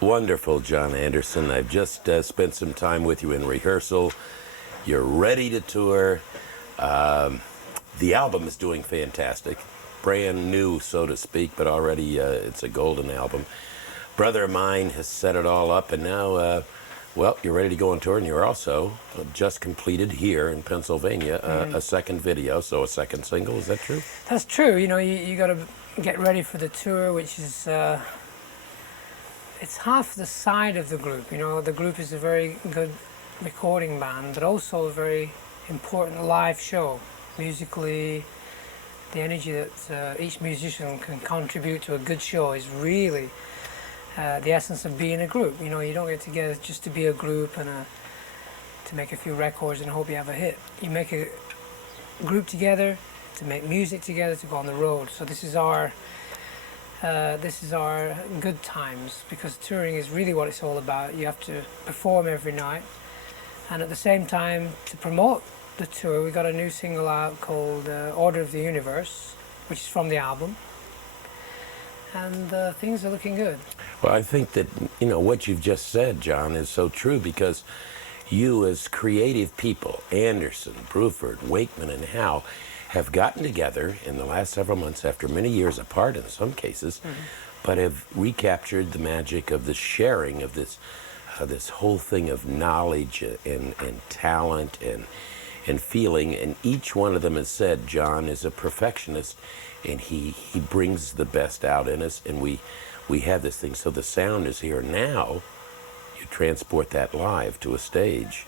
Wonderful, John Anderson. I've just spent some time with you in rehearsal. You're ready to tour. The album is doing fantastic. Brand new, so to speak, but already it's a golden album. Brother of mine has set it all up, and now, well, you're ready to go on tour, and you're also just completed here in Pennsylvania a second video, so a second single. Is that true? That's true. You know, you got to get ready for the tour, which is it's half the side of the group. You know, the group is a very good recording band, but also a very important live show. Musically, the energy that each musician can contribute to a good show is really the essence of being a group. You know, you don't get together just to be a group and to make a few records and hope you have a hit. You make a group together to make music together, to go on the road. So this is our good times, because touring is really what it's all about. You have to perform every night, and at the same time, to promote the tour, we got a new single out called Order of the Universe, which is from the album, and things are looking good. Well, I think that, you know, what you've just said, John, is so true, because you as creative people, Anderson, Bruford, Wakeman, and Howe, have gotten together in the last several months after many years apart in some cases, but have recaptured the magic of the sharing of this whole thing of knowledge and talent and feeling. And each one of them has said John is a perfectionist, and he brings the best out in us, and we have this thing. So the sound is here now. You transport that live to a stage.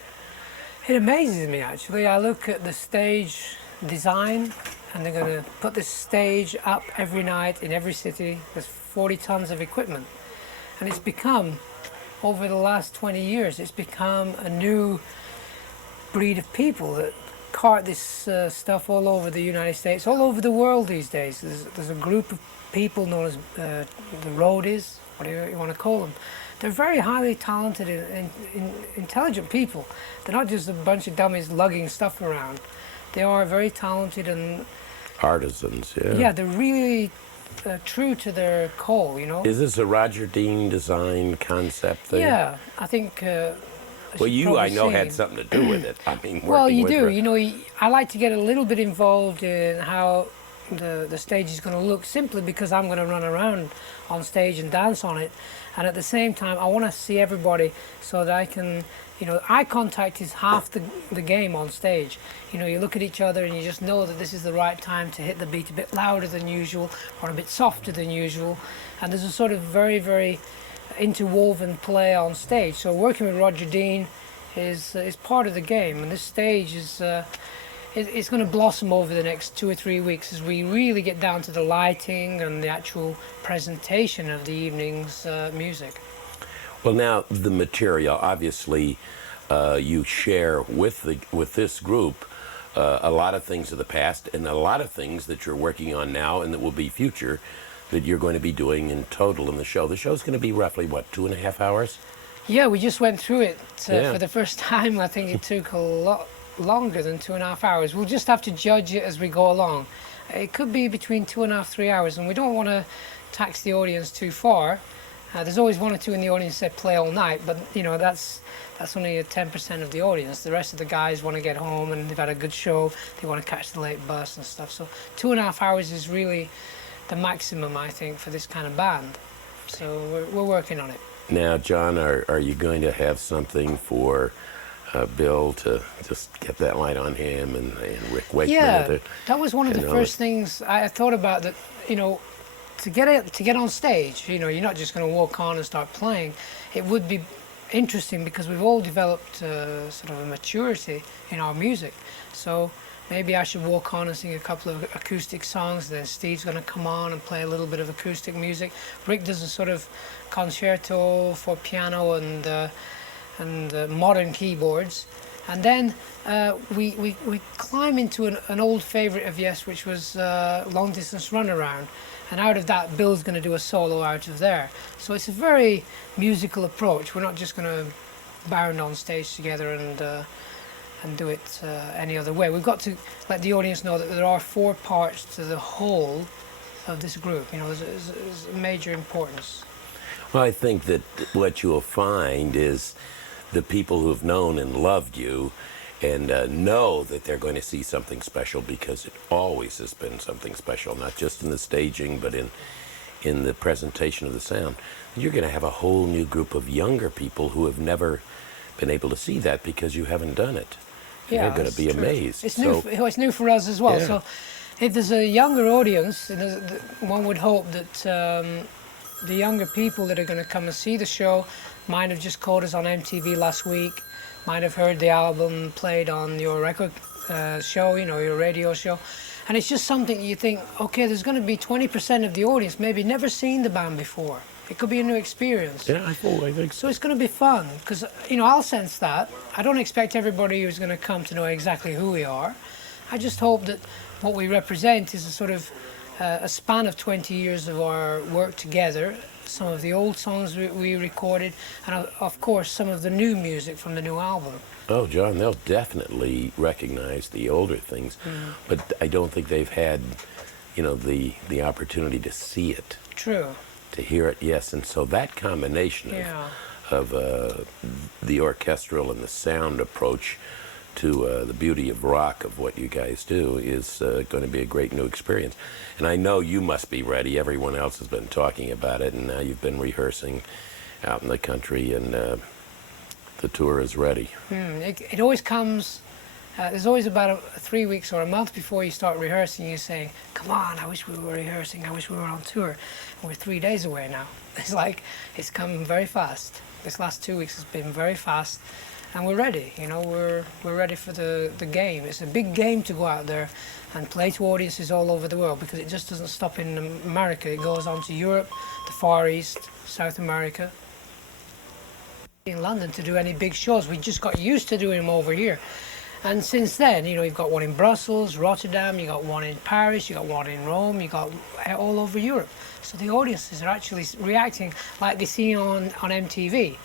It amazes me, actually. I look at the stage design, and they're going to put this stage up every night in every city. There's 40 tons of equipment, and it's become, over the last 20 years, it's become a new breed of people that cart this stuff all over the United States, all over the world these days. There's a group of people known as the roadies, whatever you want to call them. They're very highly talented and intelligent people. They're not just a bunch of dummies lugging stuff around. They are very talented and Artisans, yeah. yeah, they're really true to their call, you know. Is this a Roger Dean design concept thing? Yeah, I think. Well, you, I know, had something to do with it. I mean, well, you do. Her. You know, I like to get a little bit involved in how the stage is going to look, simply because I'm going to run around on stage and dance on it, and at the same time, I want to see everybody so that I can. You know, eye contact is half the game on stage. You know, you look at each other and you just know that this is the right time to hit the beat a bit louder than usual or a bit softer than usual. And there's a sort of very, very interwoven play on stage. So working with Roger Dean is part of the game. And this stage is it's going to blossom over the next 2 or 3 weeks as we really get down to the lighting and the actual presentation of the evening's music. Well, now the material, obviously, you share with this group a lot of things of the past and a lot of things that you're working on now and that will be future that you're going to be doing in total in the show. The show's going to be roughly, what, 2.5 hours? Yeah, we just went through it for the first time. I think it took a lot longer than 2.5 hours. We'll just have to judge it as we go along. It could be between 2.5, 3 hours, and we don't want to tax the audience too far. There's always one or two in the audience that play all night, but you know that's only 10% of the audience. The rest of the guys want to get home and they've had a good show. They want to catch the late bus and stuff. So 2.5 hours is really the maximum, I think, for this kind of band. So we're working on it. Now, John, are you going to have something for Bill to just get that light on him and Rick Wakeman? Yeah, that was one of the first things I thought about. That, you know, to get on stage, you know, you're not just going to walk on and start playing. It would be interesting because we've all developed sort of a maturity in our music. So maybe I should walk on and sing a couple of acoustic songs, then Steve's going to come on and play a little bit of acoustic music. Rick does a sort of concerto for piano and modern keyboards. And then we climb into an old favorite of Yes, which was Long Distance Runaround. And out of that, Bill's going to do a solo out of there. So it's a very musical approach. We're not just going to bound on stage together and do it any other way. We've got to let the audience know that there are 4 parts to the whole of this group. You know, there's a major importance. Well, I think that what you'll find is the people who've known and loved you and know that they're going to see something special, because it always has been something special, not just in the staging, but in the presentation of the sound. You're going to have a whole new group of younger people who have never been able to see that because you haven't done it. And Yeah, they're going to be true. amazed. It's new. It's new for us as well. Yeah. So, if there's a younger audience, one would hope that the younger people that are going to come and see the show might have just caught us on MTV last week, might have heard the album played on your record show, your radio show, and it's just something you think, okay, there's going to be 20% of the audience maybe never seen the band before. It could be a new experience. Yeah, I think So it's going to be fun, because I'll sense that. I don't expect everybody who's going to come to know exactly who we are. I just hope that what we represent is a sort of a span of 20 years of our work together, some of the old songs we recorded, and of course some of the new music from the new album. Oh, John, they'll definitely recognize the older things, but I don't think they've had, the opportunity to see it. True. To hear it, yes. And so that combination of the orchestral and the sound approach to the beauty of rock of what you guys do is going to be a great new experience. And I know you must be ready. Everyone else has been talking about it, and now you've been rehearsing out in the country, and the tour is ready. It always comes, there's always about 3 weeks or a month before you start rehearsing, you say, come on, I wish we were rehearsing, I wish we were on tour. We're 3 days away now. It's like, it's come very fast. This last 2 weeks has been very fast, and we're ready. We're ready for the game. It's a big game to go out there and play to audiences all over the world, because it just doesn't stop in America. It goes on to Europe, the Far East, South America. In London to do any big shows, we just got used to doing them over here. And since then, you've got one in Brussels, Rotterdam, you got one in Paris, you got one in Rome, you got all over Europe. So the audiences are actually reacting like they see on MTV.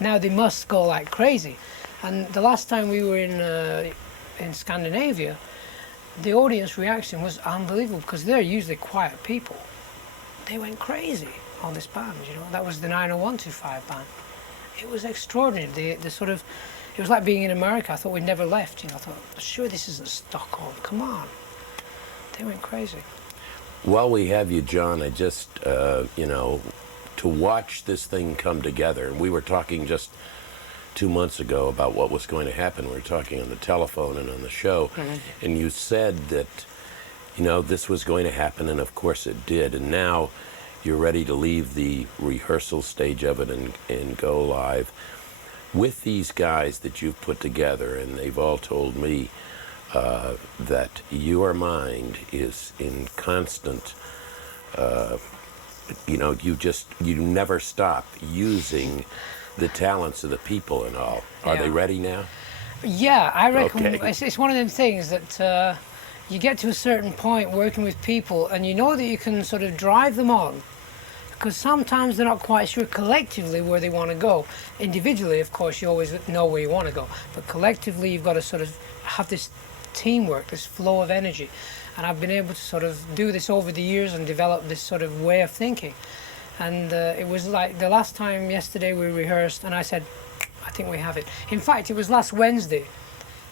Now they must go like crazy. And the last time we were in Scandinavia, the audience reaction was unbelievable, because they're usually quiet people. They went crazy on this band, That was the 90125 band. It was extraordinary. The sort of, it was like being in America. I thought we'd never left. I thought, sure, this isn't Stockholm. Come on. They went crazy. While we have you, John, I just, to watch this thing come together, and we were talking just 2 months ago about what was going to happen. We were talking on the telephone and on the show, and you said that, this was going to happen, and of course it did, and now you're ready to leave the rehearsal stage of it and go live. With these guys that you've put together, and they've all told me that your mind is in constant, you never stop using the talents of the people and all. Are they ready now? Yeah, I reckon Okay. it's one of them things that you get to a certain point working with people, and you know that you can sort of drive them on, because sometimes they're not quite sure collectively where they want to go. Individually, of course, you always know where you want to go, but collectively you've got to sort of have this teamwork, this flow of energy. And I've been able to sort of do this over the years and develop this sort of way of thinking. And it was like the last time yesterday we rehearsed, and I said, I think we have it. In fact, it was last Wednesday.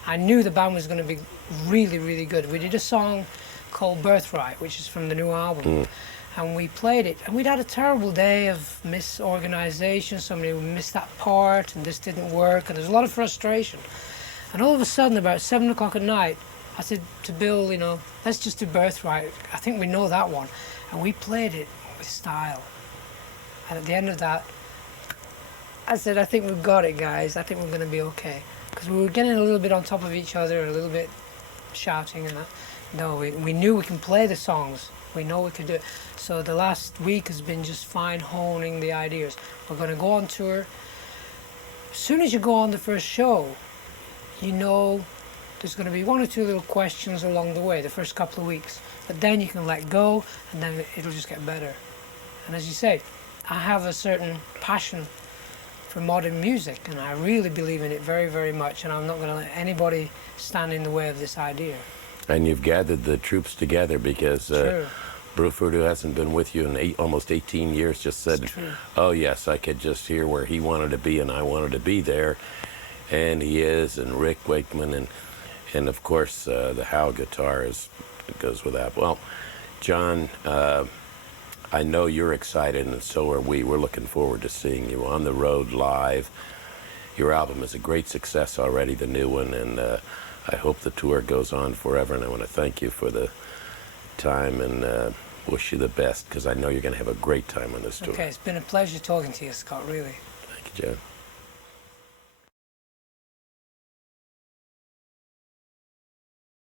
I knew the band was going to be really, really good. We did a song called Birthright, which is from the new album. And we played it, and we'd had a terrible day of misorganization. Somebody missed that part, and this didn't work, and there's a lot of frustration. And all of a sudden, about 7 o'clock at night, I said to Bill, let's just do Birthright. I think we know that one. And we played it with style. And at the end of that, I said, I think we've got it, guys. I think we're going to be okay. Because we were getting a little bit on top of each other, a little bit shouting and that. No, we knew we can play the songs. We know we can do it. So the last week has been just fine honing the ideas. We're going to go on tour. As soon as you go on the first show, there's going to be 1 or 2 little questions along the way, the first couple of weeks. But then you can let go, and then it'll just get better. And as you say, I have a certain passion for modern music, and I really believe in it very, very much, and I'm not going to let anybody stand in the way of this idea. And you've gathered the troops together, because Bruford, who hasn't been with you in almost 18 years, just said, oh, yes, I could just hear where he wanted to be and I wanted to be there. And he is, and Rick Wakeman, and of course, the Howe guitar goes with that. Well, John, I know you're excited, and so are we. We're looking forward to seeing you on the road live. Your album is a great success already, the new one, and I hope the tour goes on forever, and I want to thank you for the time and wish you the best, because I know you're going to have a great time on this tour. Okay, it's been a pleasure talking to you, Scott, really. Thank you, John.